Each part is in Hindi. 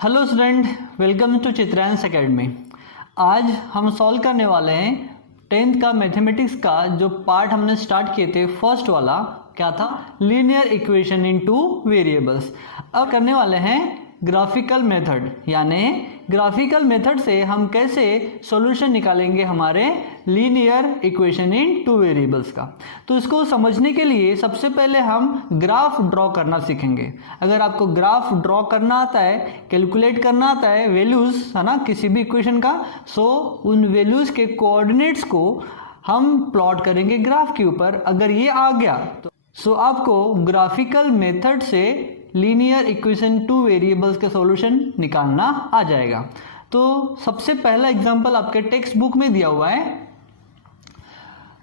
Hello student, welcome to Chitransh academy. आज हम सॉल्व करने वाले हैं 10th का मैथमेटिक्स का जो पार्ट हमने स्टार्ट किए थे। फर्स्ट वाला क्या था? Linear equation in two variables. अब करने वाले हैं ग्राफिकल मेथड, यानी ग्राफिकल मेथड से हम कैसे सॉल्यूशन निकालेंगे हमारे linear equation in two variables का। तो इसको समझने के लिए सबसे पहले हम ग्राफ ड्रॉ करना सीखेंगे। अगर आपको ग्राफ ड्रॉ करना आता है, कैलकुलेट करना आता है वैल्यूज, है ना, किसी भी इक्वेशन का, सो उन वैल्यूज के कोऑर्डिनेट्स को हम प्लॉट करेंगे ग्राफ के ऊपर। अगर ये आ गया तो सो आपको ग्राफिकल मेथड से लीनियर इक्वेशन टू वेरिएबल्स का सॉल्यूशन निकालना आ जाएगा। तो सबसे पहला एग्जांपल आपके टेक्स्ट बुक में दिया हुआ है,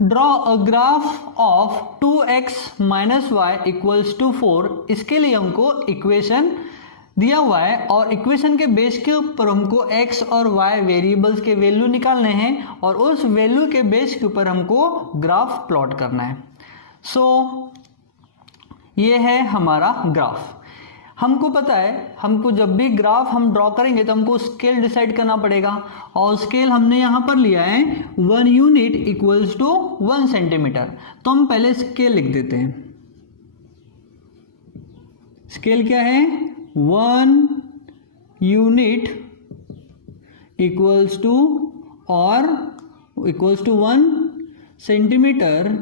draw a graph of 2x minus Y equals to 4। इसके लिए हमको इक्वेशन दिया हुआ है और इक्वेशन के बेस के ऊपर हमको x और y वेरिएबल्स के वैल्यू निकालने हैं और उस वैल्यू के बेस के ऊपर हमको ग्राफ प्लॉट करना है। सो ये है हमारा ग्राफ। हमको पता है, हमको जब भी ग्राफ हम ड्रॉ करेंगे तो हमको स्केल डिसाइड करना पड़ेगा और स्केल हमने यहाँ पर लिया है 1 यूनिट इक्वल्स टू 1 सेंटीमीटर। तो हम पहले स्केल लिख देते हैं। स्केल क्या है? 1 यूनिट इक्वल्स टू और equals to 1 centimetre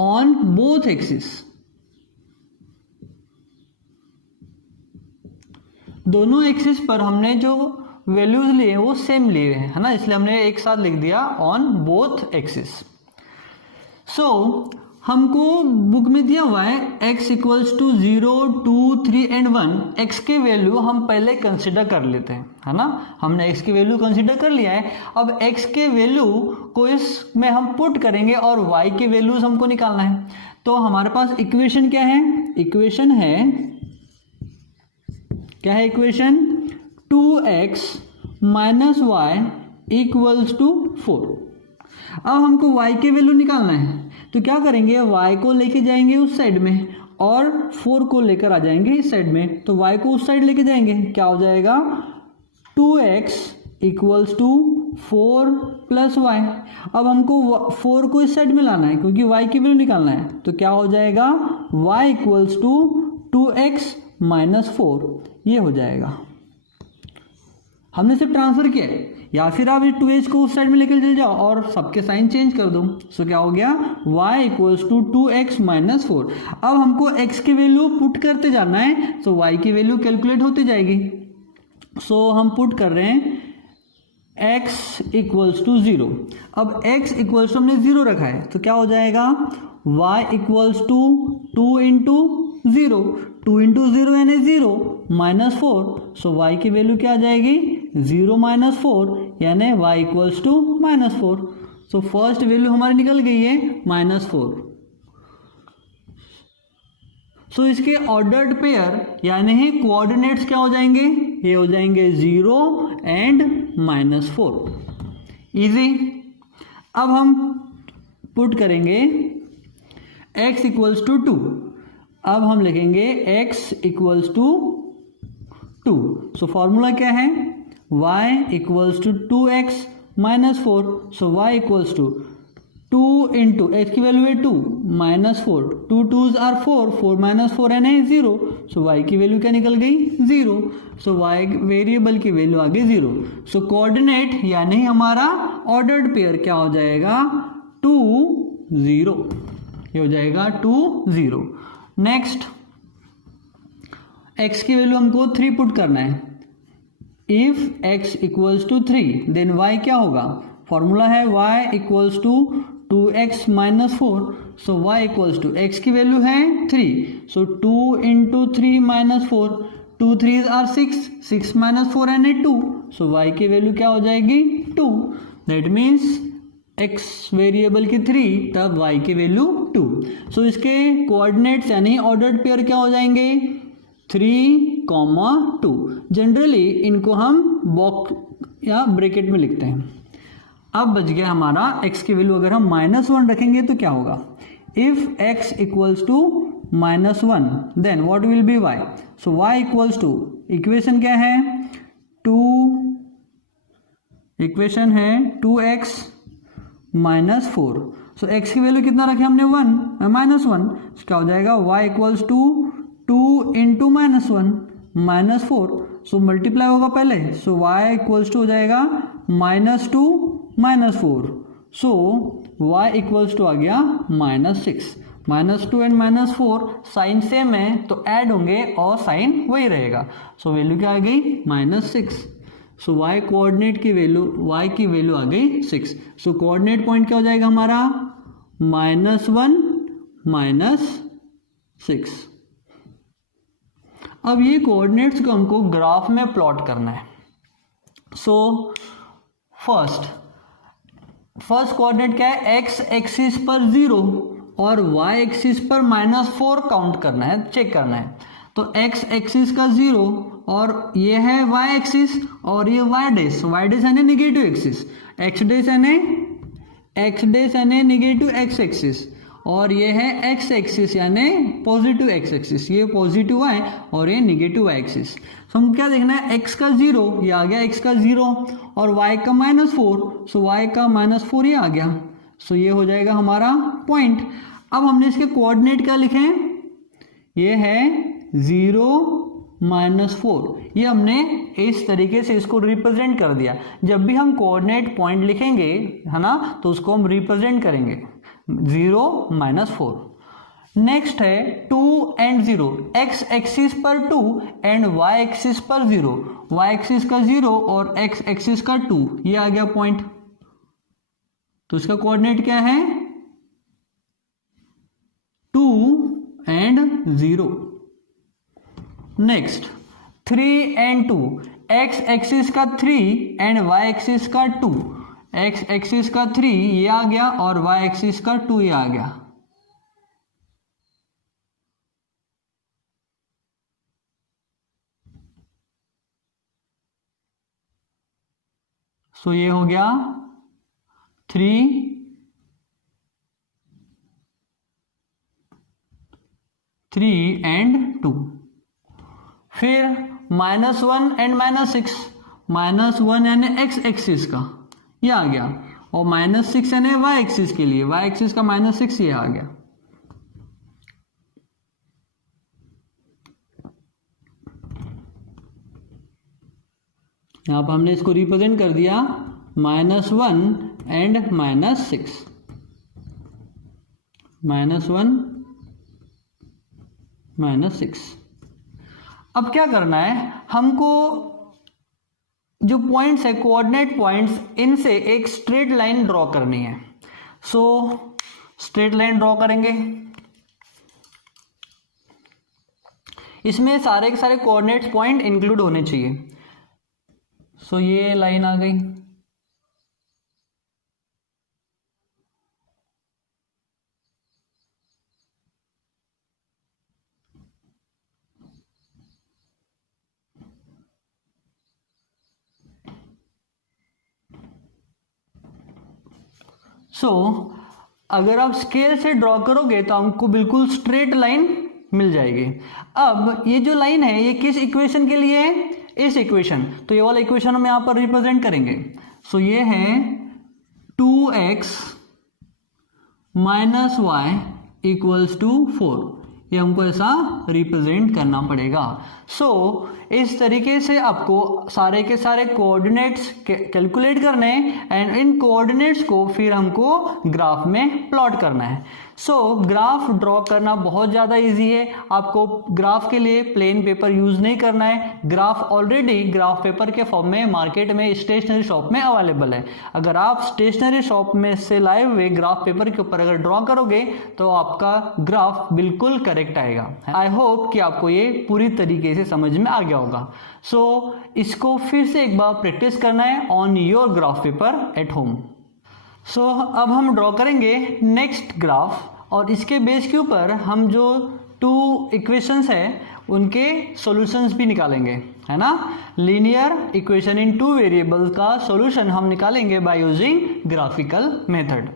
on both axis. दोनों एक्सिस पर हमने जो वैल्यूज लिए वो सेम लिए हैं, है ना, इसलिए हमने एक साथ लिख दिया ऑन बोथ एक्सिस। सो हमको बुक में दिया हुआ है x equals to 0, 2, 3 and 1। x के वैल्यू हम पहले कंसिडर कर लेते हैं, है ना। हमने x की वैल्यू कंसिडर कर लिया है। अब x के वैल्यू को इसमें हम पुट करेंगे और y के वैल्यूज हमको निकालना है। तो हमारे पास इक्वेशन क्या है? इक्वेशन है, क्या है equation? 2x minus Y equals to 4। अब हमको y के वैल्यू निकालना है, तो क्या करेंगे? y को लेके जाएंगे उस साइड में और 4 को लेकर आ जाएंगे इस साइड में। तो y को उस साइड लेके जाएंगे, क्या हो जाएगा? 2x equals to 4 plus Y. अब हमको 4 को इस साइड में लाना है क्योंकि y की वैल्यू निकालना है। तो क्या हो जाएगा? y equals to 2x minus 4, ये हो जाएगा। हमने सिर्फ ट्रांसफर किया है, या फिर आप इस 2h को उस साइड में लेकर चले जाओ और सबके साइन चेंज कर दो। सो क्या हो गया? y equals to 2x minus 4। अब हमको x की वैल्यू पुट करते जाना है, सो y की वैल्यू कैलकुलेट होती जाएगी। सो हम पुट कर रहे हैं x इक्वल्स टू 0। अब x इक्वल्स टू हमने 0 रखा है, तो क्या हो जाएगा? y equals to 2 into 0, 2 into 0 यानी 0 माइनस 4। सो y की वैल्यू क्या आ जाएगी? 0 माइनस 4 यानी y equals to minus 4। So first value हमारी निकल गई है माइनस 4। सो इसके ऑर्डर्ड पेयर यानी ही कोऑर्डिनेट्स क्या हो जाएंगे? ये हो जाएंगे 0 एंड माइनस 4। इजी। अब हम पुट करेंगे x इक्वल्स टू 2। अब हम लिखेंगे x equals to 2। So formula क्या है? y equals to 2x minus 4। So y equals to 2 into x की वैल्यू है 2 माइनस 4, 2 2s आर 4, 4 माइनस 4 यानी 0। सो y की वैल्यू क्या निकल गई? 0। सो y वेरिएबल की वैल्यू आ गई 0। सो कोऑर्डिनेट यानी हमारा ऑर्डर्ड पेयर क्या हो जाएगा? 2 0। ये हो जाएगा 2 0। नेक्स्ट, x की वैल्यू हमको 3 पुट करना है। If x equals to 3 then y क्या होगा? फॉर्मूला है y equals to 2x minus 4। So y equals to x की वैल्यू है 3, so 2 into 3 minus 4, 2 3s are 6, 6 minus 4 यानी 2। सो y की वैल्यू क्या हो जाएगी? 2। दैट मीन्स x वेरिएबल की 3 तब y की वैल्यू 2। सो इसके कोऑर्डिनेट्स यानी ऑर्डर्ड पेयर क्या हो जाएंगे? 3, 2। जनरली इनको हम बॉक्स या ब्रैकेट में लिखते हैं। अब बच गया हमारा x की वैल्यू। अगर हम -1 रखेंगे तो क्या होगा? If x equals to -1, then what will be y? So y equals to, equation क्या है, इक्वेशन है 2x -4। सो x की वैल्यू कितना रखे हमने, 1, इसका हो जाएगा y equals to 2 into -1 -4। So multiply होगा पहले, सो y इक्वल्स टू हो जाएगा -2 -4। सो y इक्वल्स टू आ गया -6। -2 एंड -4 साइन सेम है तो ऐड होंगे और साइन वही रहेगा। सो वैल्यू क्या आ गई, -6। सो y कोऑर्डिनेट की वैल्यू, y की वैल्यू आ गई 6। सो कोऑर्डिनेट पॉइंट क्या हो जाएगा हमारा, -1 -6। अब ये कोऑर्डिनेट्स को हमको ग्राफ में प्लॉट करना है। सो फर्स्ट कोऑर्डिनेट क्या है, x एक्सिस पर 0 और y एक्सिस पर -4 काउंट करना है, चेक करना है। तो x एक्सिस का 0 और ये है y एक्सिस और ये y डैश यानी निगेटिव एक्सिस, x डैश यानी निगेटिव x एक्सिस, और ये है x एक्सिस यानी पॉजिटिव x एक्सिस, ये पॉजिटिव y और ये निगेटिव y एक्सिस। तो हम क्या देखना है, x का 0 ये आ गया, x का 0 और y का -4, सो y का -4 ये आ गया। सो ये हो जाएगा हमारा पॉइंट। अब हमने इसके कोऑर्डिनेट क्या लिखे हैं, ये है 0 -4, ये हमने इस तरीके से इसको रिप्रेजेंट कर दिया। जब भी हम कोऑर्डिनेट पॉइंट लिखेंगे है ना, तो उसको हम रिप्रेजेंट करेंगे 0 -4। नेक्स्ट है 2 एंड 0, x एक्सिस पर 2 एंड y एक्सिस पर 0, y एक्सिस का 0 और x एक्सिस का 2, ये आ गया पॉइंट। तो इसका कोऑर्डिनेट क्या है, 2 and 0। Next 3 and 2, x axis का 3 एंड y एक्सिस का 2, x एक्सिस का 3 ये आ गया और y एक्सिस का 2 ये आ गया। सो ये हो गया 3 एंड 2। फिर -1 एंड -6, -1 यानी x एक्सिस का ये आ गया और -6 यानी y एक्सिस के लिए, y एक्सिस का -6 ये आ गया। यहाँ पर हमने इसको रिप्रेजेंट कर दिया -1 एंड -6, -1 -6। अब क्या करना है, हमको जो पॉइंट्स है कोऑर्डिनेट पॉइंट्स, इनसे एक स्ट्रेट लाइन ड्रॉ करनी है। सो स्ट्रेट लाइन ड्रॉ करेंगे, इसमें सारे के सारे कोऑर्डिनेट पॉइंट इंक्लूड होने चाहिए। सो ये लाइन आ गई, अगर आप स्केल से ड्रॉ करोगे तो हमको बिल्कुल स्ट्रेट लाइन मिल जाएगी। अब ये जो लाइन है ये किस इक्वेशन के लिए है, इस इक्वेशन, तो ये वाला इक्वेशन हम यहाँ पर रिप्रेजेंट करेंगे। सो ये है 2x - y इक्वल्स टू 4, ये हमको ऐसा रिप्रेजेंट करना पड़ेगा। सो इस तरीके से आपको सारे के सारे कोऑर्डिनेट्स कैलकुलेट करने हैं एंड इन कोऑर्डिनेट्स को फिर हमको ग्राफ में प्लॉट करना है। सो ग्राफ ड्रॉ करना बहुत ज़्यादा इजी है, आपको ग्राफ के लिए प्लेन पेपर यूज़ नहीं करना है। ग्राफ ऑलरेडी ग्राफ पेपर के फॉर्म में मार्केट में स्टेशनरी शॉप में अवेलेबल है। अगर आप स्टेशनरी शॉप में से लाए हुए ग्राफ पेपर के ऊपर अगर ड्रॉ करोगे तो आपका ग्राफ बिल्कुल करेक्ट आएगा। आई होप कि आपको ये पूरी तरीके से समझ में आ गया होगा। सो इसको फिर से एक बार प्रैक्टिस करना है on your graph paper at home. So अब हम ड्रॉ करेंगे नेक्स्ट ग्राफ और इसके बेस के ऊपर हम जो 2 इक्वेशंस है उनके सॉल्यूशंस भी निकालेंगे, है ना। लीनियर इक्वेशन इन 2 वेरिएबल्स का सॉल्यूशन हम निकालेंगे बाय यूजिंग ग्राफिकल मेथड।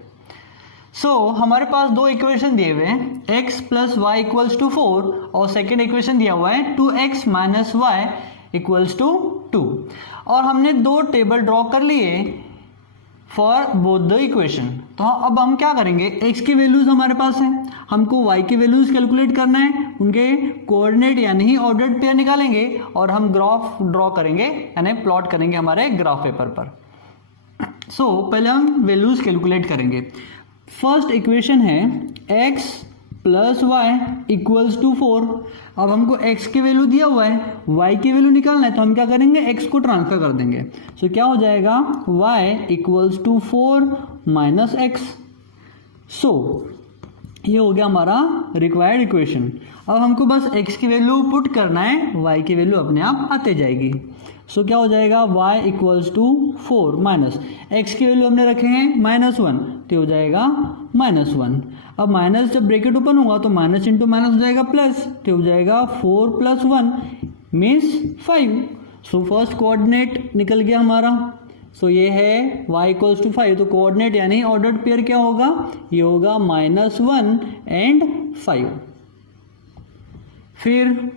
हमारे पास दो इक्वेशन दिए हुए हैं, x plus y equals to 4 और सेकेंड इक्वेशन दिया हुआ है 2x minus Y equals to 2 और हमने दो टेबल ड्रॉ कर लिए फॉर बोथ द इक्वेशन। तो अब हम क्या करेंगे, x की वैल्यूज हमारे पास हैं, हमको y की वैल्यूज कैलकुलेट करना है, उनके कोऑर्डिनेट यानी ही ऑर्डर्ड पेयर निकालेंगे और हम ग्राफ ड्रॉ करेंगे यानी प्लॉट करेंगे हमारे ग्राफ पेपर पर। पहले हम वैल्यूज कैलकुलेट करेंगे। फर्स्ट इक्वेशन है x plus y equals to 4। अब हमको x की वैल्यू दिया हुआ है, y की वैल्यू निकालना है, तो हम क्या करेंगे, x को ट्रांसफर कर देंगे। क्या हो जाएगा, y equals to 4 minus x. ये हो गया हमारा रिक्वायर्ड इक्वेशन। अब हमको बस x की वैल्यू पुट करना है, y की वैल्यू अपने आप आते जाएगी। क्या हो जाएगा, y equals to 4 minus x की वैल्यू हमने रखे हैं -1, तो हो जाएगा -1। अब माइनस जब ब्रैकेट ओपन होगा तो माइनस इंटू माइनस हो जाएगा प्लस, तो हो जाएगा 4 + 1 मीन्स 5। फर्स्ट कोऑर्डिनेट निकल गया हमारा। ये है y इक्वल्स टू 5, तो कोऑर्डिनेट यानी ऑर्डर्ड पेयर क्या होगा, ये होगा -1 एंड 5। फिर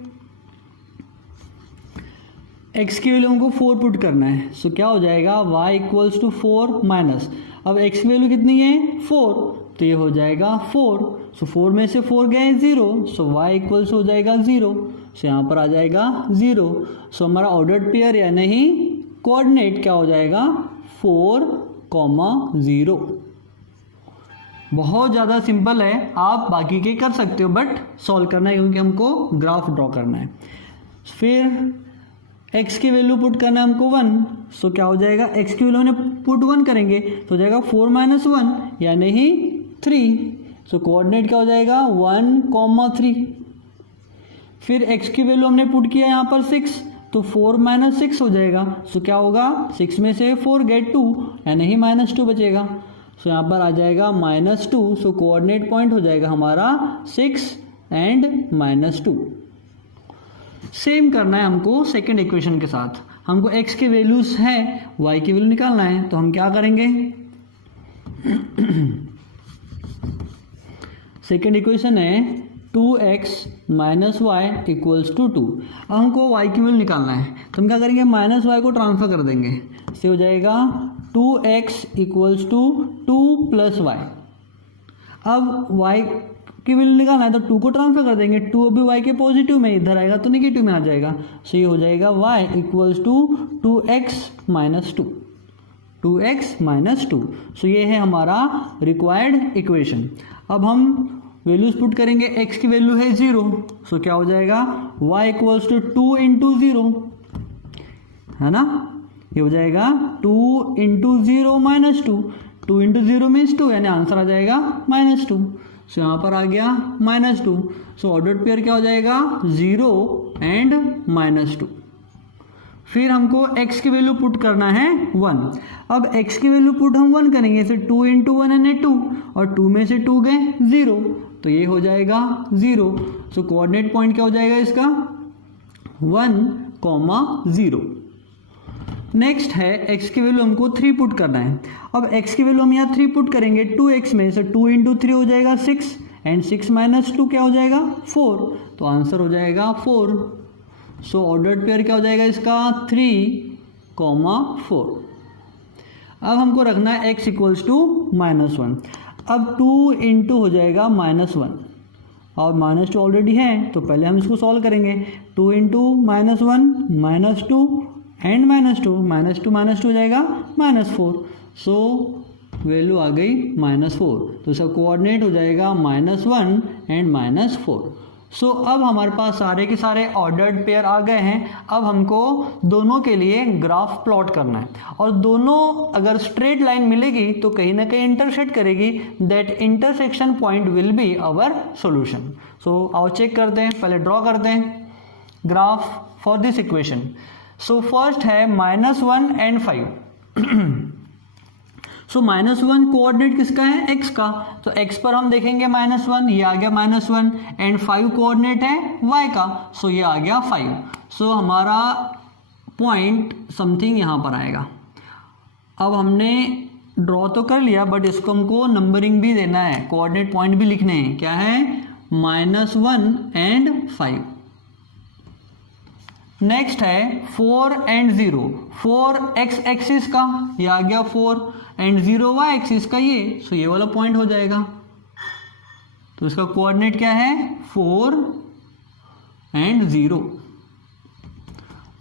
x की वैल्यू हमको 4 पुट करना है। क्या हो जाएगा, y इक्वल्स टू 4 माइनस, अब x की वैल्यू कितनी है 4, तो ये हो जाएगा 4। 4 में से 4 गए 0, y इक्वल्स हो जाएगा 0। यहाँ पर आ जाएगा 0। हमारा ऑर्डर्ड पेयर या नहीं कोऑर्डिनेट क्या हो जाएगा, 4, 0। बहुत ज़्यादा सिंपल है, आप बाकी के कर सकते हो बट सॉल्व करना है क्योंकि हमको ग्राफ ड्रॉ करना है। फिर x की वैल्यू पुट करना है हमको 1। क्या हो जाएगा, x की वैल्यू में पुट 1 करेंगे तो हो जाएगा 4 - 1 यानी ही 3। कोऑर्डिनेट क्या हो जाएगा 1, 3। फिर x की वैल्यू हमने पुट किया यहाँ पर 6, तो 4 - 6 हो जाएगा। क्या होगा, 6 में से 4 गए 2 यानी ही -2 बचेगा। यहाँ पर आ जाएगा -2। कोऑर्डिनेट पॉइंट हो जाएगा हमारा 6 एंड -2। सेम करना है हमको सेकेंड इक्वेशन के साथ। हमको x की वैल्यूज है, y की वैल्यू निकालना है, तो हम क्या करेंगे सेकेंड इक्वेशन है 2x minus Y equals to 2। अब हमको y की वैल्यू निकालना है, तो हम क्या करेंगे, -y को ट्रांसफर कर देंगे। हो जाएगा 2x इक्वल्स टू 2 + y। अब y की वैल्यू निकालना है तो 2 को ट्रांसफर कर देंगे, 2 अभी y के पॉजिटिव में, इधर आएगा तो नेगेटिव में आ जाएगा। ये हो जाएगा y equals to 2x - 2, 2x - 2। ये है हमारा रिक्वायर्ड इक्वेशन। अब हम वैल्यूज पुट करेंगे, x की वैल्यू है 0। क्या हो जाएगा, y इक्वल्स टू 2 × 0, है ना। ये हो जाएगा 2 × 0 - 2, 2 × 0 मीन्स 2 यानी आंसर आ जाएगा -2। यहाँ पर आ गया -2। ऑर्डर्ड पेयर क्या हो जाएगा 0 एंड -2। फिर हमको x की वैल्यू पुट करना है 1। अब x की वैल्यू पुट हम 1 करेंगे, 2 × 1 यानी 2, और 2 में से 2 गए 0, तो ये हो जाएगा 0। कोऑर्डिनेट पॉइंट क्या हो जाएगा इसका 1, 0। नेक्स्ट है x की वैल्यू हमको 3 पुट करना है। अब x की वैल्यू हम यहाँ 3 पुट करेंगे 2x में, 2 × 3 हो जाएगा 6 एंड 6 - 2 क्या हो जाएगा 4, तो आंसर हो जाएगा 4। ऑर्डर्ड पेयर क्या हो जाएगा इसका 3, 4। अब हमको रखना है x इक्वल्स टू -1। अब 2 × हो जाएगा -1 और -2 ऑलरेडी है, तो पहले हम इसको सॉल्व करेंगे। 2 × -1 -2 एंड -2, -2 हो जाएगा -4। वैल्यू आ गई -4, तो इसका कोऑर्डिनेट हो जाएगा -1 एंड -4। अब हमारे पास सारे के सारे ऑर्डर्ड पेयर आ गए हैं। अब हमको दोनों के लिए ग्राफ प्लॉट करना है, और दोनों अगर स्ट्रेट लाइन मिलेगी तो कहीं ना कहीं इंटरसेक्ट करेगी, that intersection point will be our solution. आओ चेक करते हैं, पहले ड्रॉ करते हैं graph for this equation. First है -1 एंड 5। -1 कोऑर्डिनेट किसका है, x का, तो x पर हम देखेंगे -1, ये आ गया -1 एंड 5 कोऑर्डिनेट है y का, ये आ गया 5। हमारा पॉइंट समथिंग यहाँ पर आएगा। अब हमने ड्रॉ तो कर लिया, बट इसको हमको नंबरिंग भी देना है, कोऑर्डिनेट पॉइंट भी लिखने हैं। क्या है? -1 एंड 5। नेक्स्ट है 4 एंड 0। 4 x एक्सिस का, ये आ गया 4, एंड 0 y एक्सिस का ये, सो ये वाला पॉइंट हो जाएगा। तो इसका कोऑर्डिनेट क्या है? 4 एंड 0।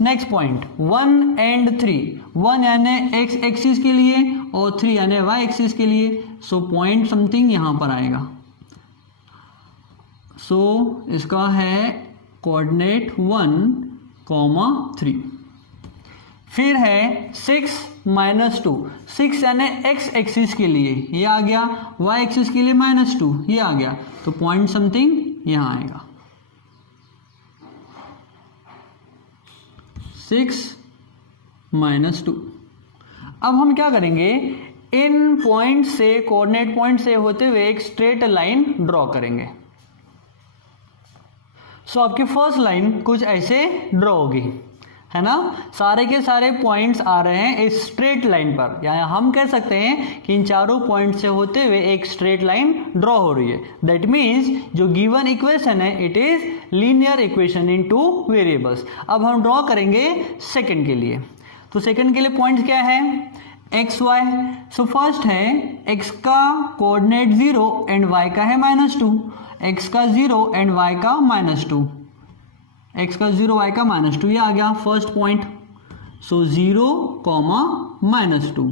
Next point 1 and 3। 1 यानी x एक्सिस के लिए और 3 यानी y एक्सिस के लिए, सो पॉइंट समथिंग यहां पर आएगा। सो इसका है कोऑर्डिनेट 1, 3। फिर है 6 - 2। 6 यानी x एक्सिस के लिए, ये आ गया, y एक्सिस के लिए -2, ये आ गया, तो पॉइंट समथिंग यहां आएगा। 6 - 2। अब हम क्या करेंगे, इन पॉइंट से, कोऑर्डिनेट पॉइंट से होते हुए एक स्ट्रेट लाइन ड्रॉ करेंगे। सो आपकी फर्स्ट लाइन कुछ ऐसे ड्रॉ होगी, है ना। सारे के सारे पॉइंट्स आ रहे हैं इस स्ट्रेट लाइन पर, यानी हम कह सकते हैं कि इन चारों पॉइंट से होते हुए एक स्ट्रेट लाइन ड्रॉ हो रही है। दैट मीन्स जो गिवन इक्वेशन है it is linear equation in 2 variables. अब हम ड्रॉ करेंगे सेकंड के लिए। तो सेकंड के लिए पॉइंट्स क्या है? X y. सो फर्स्ट है x का कोऑर्डिनेट 0 एंड y का है -2। x का 0 एंड y का -2, x का 0 y का -2, ये आ गया फर्स्ट पॉइंट। सो 0, -2।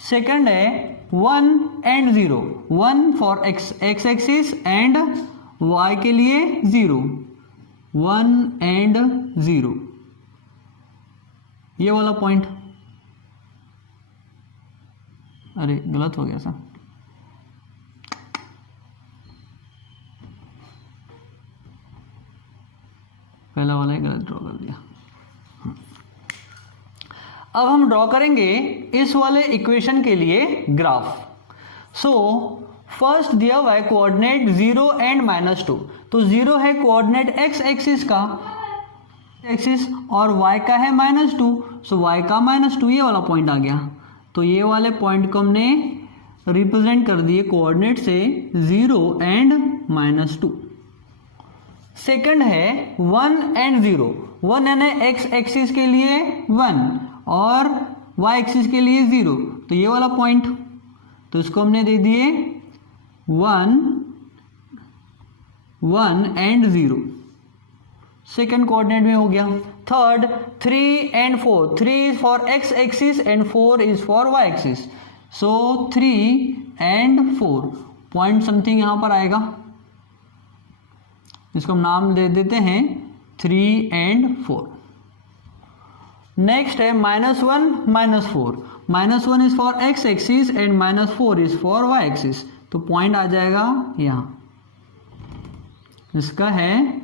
सेकंड है 1 and 0। 1 for x axis and y के लिए 0। 1 एंड 0, ये वाला पॉइंट। अरे गलत हो गया सर, पहला वाला ही गलत ड्रॉ कर दिया। अब हम ड्रॉ करेंगे इस वाले इक्वेशन के लिए ग्राफ। सो फर्स्ट दिया हुआ है कोऑर्डिनेट 0 एंड -2। तो 0 है कोऑर्डिनेट x एक्सिस का एक्सिस और y का है -2, सो y का -2, ये वाला पॉइंट आ गया। तो ये वाले पॉइंट को हमने रिप्रेजेंट कर दिए कोऑर्डिनेट से 0 एंड -2। सेकंड है 1 एंड 0। 1 यानी x एक्सिस के लिए 1 और y एक्सिस के लिए 0, तो ये वाला पॉइंट, तो इसको हमने दे दिए 1 एंड 0, सेकंड कोऑर्डिनेट में हो गया। Third 3 and 4। 3 is for x axis and 4 is for y axis, so 3 and 4 point something यहां पर आएगा। इसको हम नाम दे देते हैं 3 एंड 4। नेक्स्ट है -1 -4। -1 is for x axis and -4 is for y axis, तो पॉइंट आ जाएगा यहां। इसका है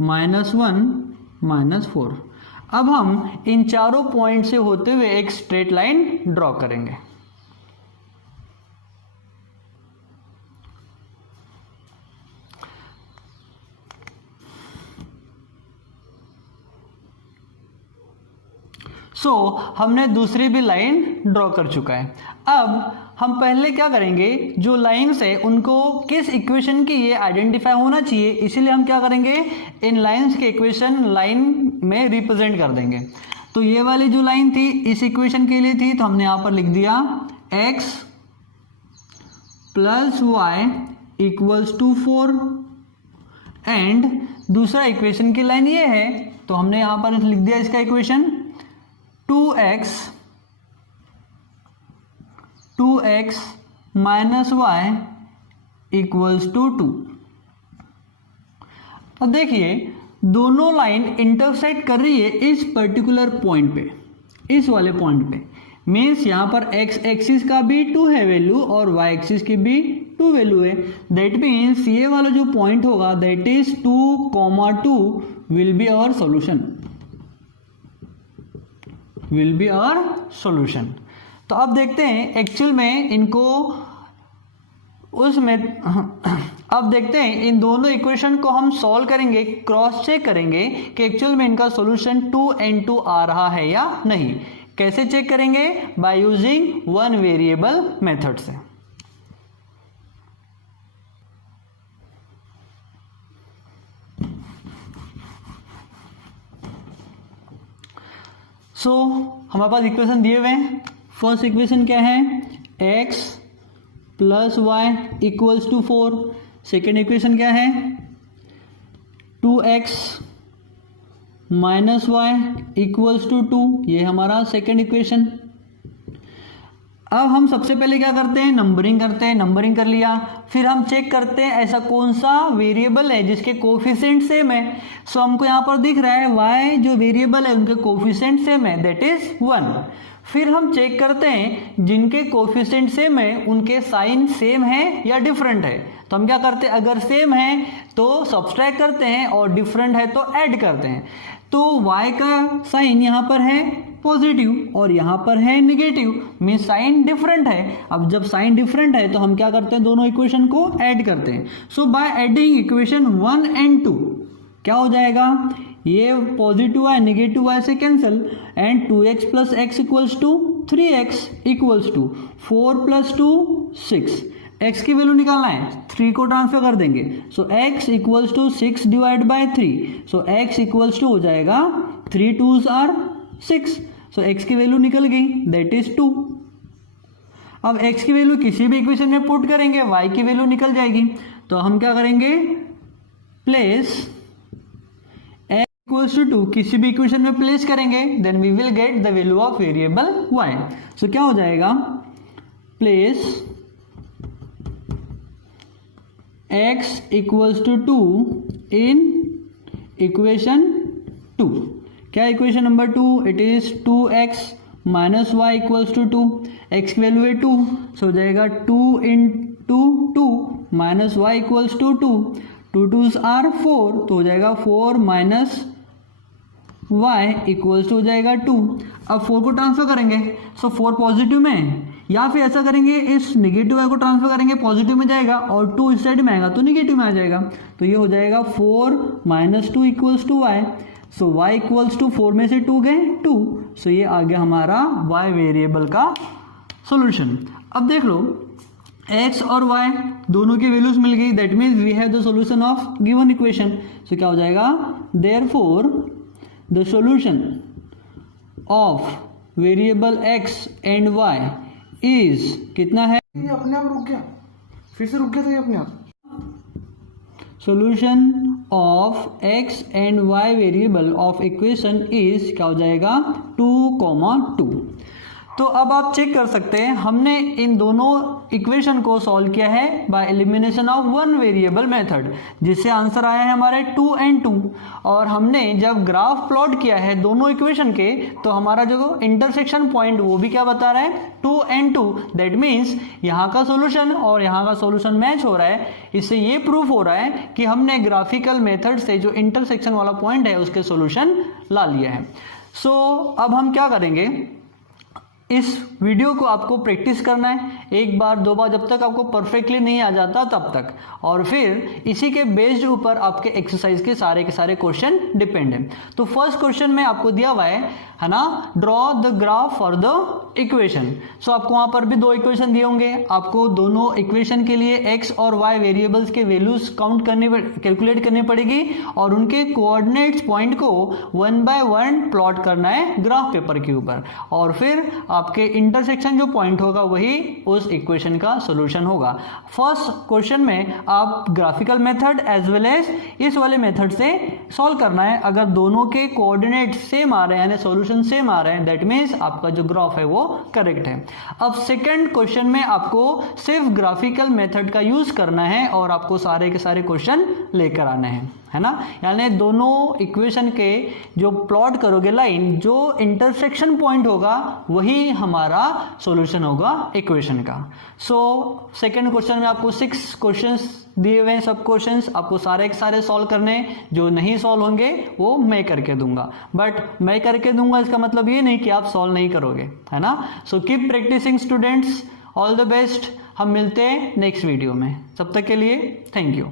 -1 -4। अब हम इन चारों पॉइंट से होते हुए एक स्ट्रेट लाइन ड्रॉ करेंगे। सो हमने दूसरी भी लाइन ड्रॉ कर चुका है। अब हम पहले क्या करेंगे, जो लाइन्स है उनको किस इक्वेशन की ये आइडेंटिफाई होना चाहिए, इसीलिए हम क्या करेंगे, इन लाइन्स के इक्वेशन लाइन में रिप्रेजेंट कर देंगे। तो ये वाली जो लाइन थी इस इक्वेशन के लिए थी, तो हमने यहां पर लिख दिया x + y = 4 एंड दूसरा इक्वेशन की लाइन ये है, तो हमने यहां पर लिख दिया इसका इक्वेशन 2x - y = 2। अब देखिए दोनों लाइन इंटरसेक्ट कर रही है इस पर्टिकुलर पॉइंट पे, इस वाले पॉइंट पे। मीन्स यहां पर x एक्सिस का भी 2 है वैल्यू और y एक्सिस की भी 2 वैल्यू है। दैट मीन्स ये वाला जो पॉइंट होगा that is 2, 2 will be our solution. तो अब देखते हैं एक्चुअल में इनको उसमें अब देखते हैं इन दोनों इक्वेशन को हम सॉल्व करेंगे, क्रॉस चेक करेंगे कि एक्चुअल में इनका सॉल्यूशन 2 and 2 आ रहा है या नहीं। कैसे चेक करेंगे? By using one variable method से। हमारे पास इक्वेशन दिए हुए हैं। फर्स्ट इक्वेशन क्या है? x plus y equals to 4। Second equation क्या है? 2x minus Y equals to 2। ये हमारा सेकेंड इक्वेशन। अब हम सबसे पहले क्या करते हैं? नंबरिंग करते हैं। नंबरिंग कर लिया, फिर हम चेक करते हैं ऐसा कौन सा वेरिएबल है जिसके कोफिशिएंट सेम है। सो हमको यहाँ पर दिख रहा है y जो वेरिएबल है उनके कोफिशिएंट सेम है, दैट इज 1। फिर हम चेक करते हैं जिनके कोफिशिएंट सेम है उनके साइन सेम है या डिफरेंट है। तो हम क्या करते हैं? अगर सेम है तो सब्सट्रैक्ट करते हैं और डिफरेंट है तो ऐड करते हैं। तो y का साइन यहाँ पर है पॉजिटिव और यहाँ पर है निगेटिव, मीन साइन डिफरेंट है। अब जब साइन डिफरेंट है तो हम क्या करते हैं? दोनों इक्वेशन को ऐड करते हैं। So by adding equation 1 and 2 क्या हो जाएगा? ये पॉजिटिव y निगेटिव y से cancel, and 2x plus x equals to 3x equals to 4 plus 2 6। x की वैल्यू निकालना है, 3 को ट्रांसफर कर देंगे। So x equals to 6 divide by 3। So x equals to हो जाएगा 3 2s आर 6। सो x की वैल्यू निकल गई, दैट इज 2। अब x की वैल्यू किसी भी इक्वेशन में पुट करेंगे, y की वैल्यू निकल जाएगी। तो हम क्या करेंगे? प्लेस x इक्वल्स टू 2 किसी भी इक्वेशन में प्लेस करेंगे, then we will get the value of variable y। So क्या हो जाएगा? Place x equals to 2 in equation 2। क्या equation number 2? It is 2x minus Y equals to 2। x की वैल्यू है 2, सो हो जाएगा 2 into 2 minus Y equals to 2। 2 2s are 4, तो हो जाएगा 4 माइनस y इक्वल्स टू हो जाएगा 2। अब 4 को ट्रांसफर करेंगे, सो 4 पॉजिटिव में, या फिर ऐसा करेंगे इस निगेटिव y को ट्रांसफर करेंगे, पॉजिटिव में जाएगा और 2 इस साइड में आएगा तो निगेटिव में आ जाएगा। तो ये हो जाएगा 4 minus 2 equals to y। So y equals to 4 में से 2 गए 2। सो ये आ गया हमारा y वेरिएबल का सॉल्यूशन। अब देख लो x और y दोनों की वैल्यूज मिल गई, that means we have the solution of given equation. So क्या हो जाएगा? Therefore the solution of variable x and y is कितना है? ये अपने आप रुक गया, फिर से रुक गया था ये अपने आप। Solution of x and y variable of equation is क्या हो जाएगा? 2, 2। तो अब आप चेक कर सकते हैं हमने इन दोनों इक्वेशन को सॉल्व किया है by elimination of one variable method, जिससे आंसर आया है हमारे 2 and 2। और हमने जब ग्राफ प्लॉट किया है दोनों इक्वेशन के, तो हमारा जो इंटरसेक्शन पॉइंट वो भी क्या बता रहा है? 2 and 2। दैट मीन्स यहाँ का सॉल्यूशन और यहाँ का सॉल्यूशन मैच हो रहा है। इससे ये प्रूफ हो रहा है कि हमने ग्राफिकल मेथड से जो इंटरसेक्शन वाला पॉइंट है उसके सॉल्यूशन ला लिया है। सो अब हम क्या करेंगे? इस वीडियो को आपको प्रैक्टिस करना है 1 बार 2 बार, जब तक आपको परफेक्टली नहीं आ जाता तब तक। और फिर इसी के बेस्ड ऊपर आपके एक्सरसाइज के सारे क्वेश्चन डिपेंड है। तो फर्स्ट क्वेश्चन में आपको दिया हुआ है ना, draw the graph for the equation. So आपको वहां पर भी 2 इक्वेशन दिए होंगे, आपको दोनों इक्वेशन के लिए x और y वेरिएबल्स के वैल्यूज कैलकुलेट करनी पड़ेगी और उनके कोऑर्डिनेट्स पॉइंट को 1 by 1 प्लॉट करना है ग्राफ पेपर के ऊपर, और फिर आपके इंटरसेक्शन जो पॉइंट होगा वही उस इक्वेशन का सॉल्यूशन होगा। फर्स्ट क्वेश्चन में आप graphical method as well as इस वाले मेथड से सॉल्व करना है। अगर दोनों के कोऑर्डिनेट सेम आ रहे हैं यानी सॉल्यूशन सेम आ रहे हैं, दैट मीन्स आपका जो ग्राफ है वो करेक्ट है। अब सेकंड क्वेश्चन में आपको सिर्फ ग्राफिकल मेथड का यूज करना है और आपको सारे के सारे क्वेश्चन लेकर आने हैं, है ना। यानी दोनों इक्वेशन के जो प्लॉट करोगे लाइन, जो इंटरसेक्शन पॉइंट होगा वही हमारा सॉल्यूशन होगा इक्वेशन का। सो सेकंड क्वेश्चन में आपको 6 क्वेश्चंस दिए हुए हैं, सब क्वेश्चंस आपको सारे के सारे सॉल्व करने। जो नहीं सॉल्व होंगे वो मैं करके दूंगा, बट मैं करके दूंगा इसका मतलब ये नहीं कि आप सॉल्व नहीं करोगे, है ना। So keep practising students, all the best. हम मिलते हैं नेक्स्ट वीडियो में, तब तक के लिए थैंक यू।